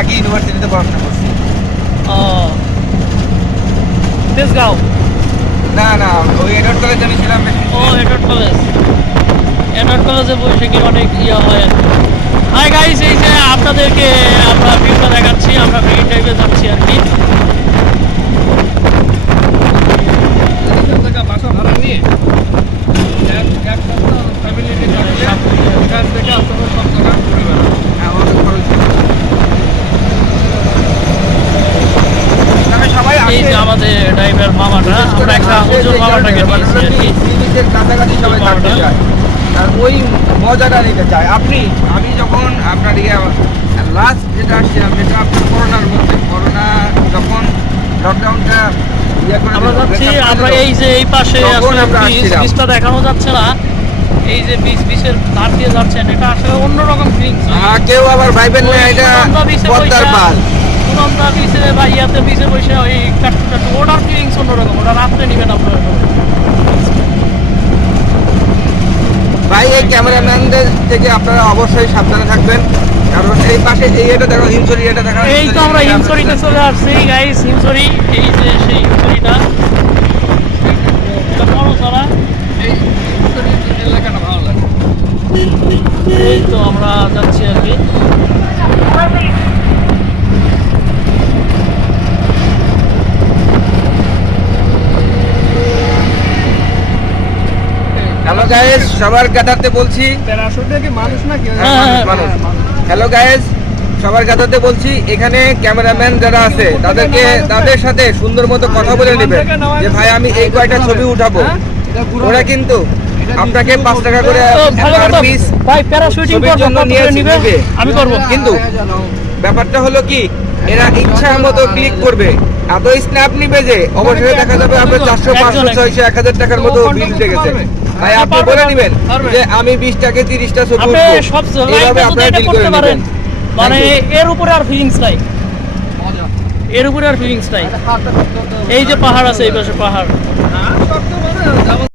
একই ইউনিভার্সিটিতে পড়াশোনা করছি। ও তেজগাঁও। না না, ওই এডওয়ার্ড কলেজে আমি ছিলাম। ও এডওয়ার্ড কলেজ। এডওয়ার্ড কলেজে বসে কি অনেক হয় আর কি। হাই গাইস, এই যে আপনাদেরকে আমরা ভিউটা দেখাচ্ছি, আমরা মেইন ড্রাইভে যাচ্ছি আর কি। বাসা ভাড়া নিয়ে এক সপ্তাহ ফ্যামিলি নিয়ে থাকলে এখান থেকে আপনারা সব জায়গা ঘুরে বেড়ান। আমাদের খরচ সবাই এই যে আমাদের ড্রাইভার মামাটা, আমরা একটা হুজুর মামাটাকে নিয়েছি আর কি। কাছাকাছি সবাই থাকতে চায়, আর ওই মজাটা নিতে চায়। আমি যখন আপনার লাস্ট যেটা আসছিলাম, যেটা আপনার করোনার মধ্যে, করোনা যখন লকডাউনটা আমরা যাচ্ছি, আমরা এই যে এই পাশে আসলে বীজটা দেখানো যাচ্ছে না, এই যে বীজের ধার দিয়ে যাচ্ছেন, এটা আসলে অন্যরকম ফিলিংস। কেউ আবার ভাইবেন না এটা পদ্মার পাল, সুনন্দা বীচে বা ইয়াতে বীচে বসে ওই কাটু কাটু, ওটার ফিলিংস অন্যরকম, ওটা রাত্রে নেবেন আপনারা। ভাই এই ক্যামেরাম্যানদের থেকে আপনারা অবশ্যই সাবধানে থাকবেন, কারণ এই পাশে এটা দেখো, হিমছড়ি, এটা দেখো। এই তো আমরা হিমছড়িতে চলে আসছি গাইস, হিমছড়ি, এই যে সেই হিমছড়িটা, এটা বড় ছড়া। এই এলাকাটা ভালো লাগে। এই তো আমরা যাচ্ছি আর কি। হ্যালো গাইস, সবার কাতারতে বলছি। আসলে কি মানুষ নাকি? মানুষ। হ্যালো গাইস, সবার কাতারতে বলছি, এখানে ক্যামেরাম্যান যারা আছে তাদের সাথে সুন্দর মতো কথা বলে নেবেন যে ভাই আমি এই কয়টা ছবি উঠাবো। ওরা কিন্তু আপনাকে 5 টাকা করে ভাই প্যারাশুটিং নিবে, আমি করব, কিন্তু ব্যাপারটা হলো কি, এরা ইচ্ছা মতো ক্লিক করবে, এত স্ন্যাপ নিবে যে অবশ্যই দেখা যাবে আপনার 400, 500, 600, 1000 টাকার মতো বিল উঠে গেছে। ভাই আপনি বলে নিবেন যে আমি 20 টাকা 30টা ছবি আপনি উঠবো, সব এইভাবে আপনারা ডিল করে নেবেন। মানে এর উপরে আর ফিলিংস নাই, এর উপরে আর ফিলিংস নাই। এই যে পাহাড় আছে, এই পাশে পাহাড়,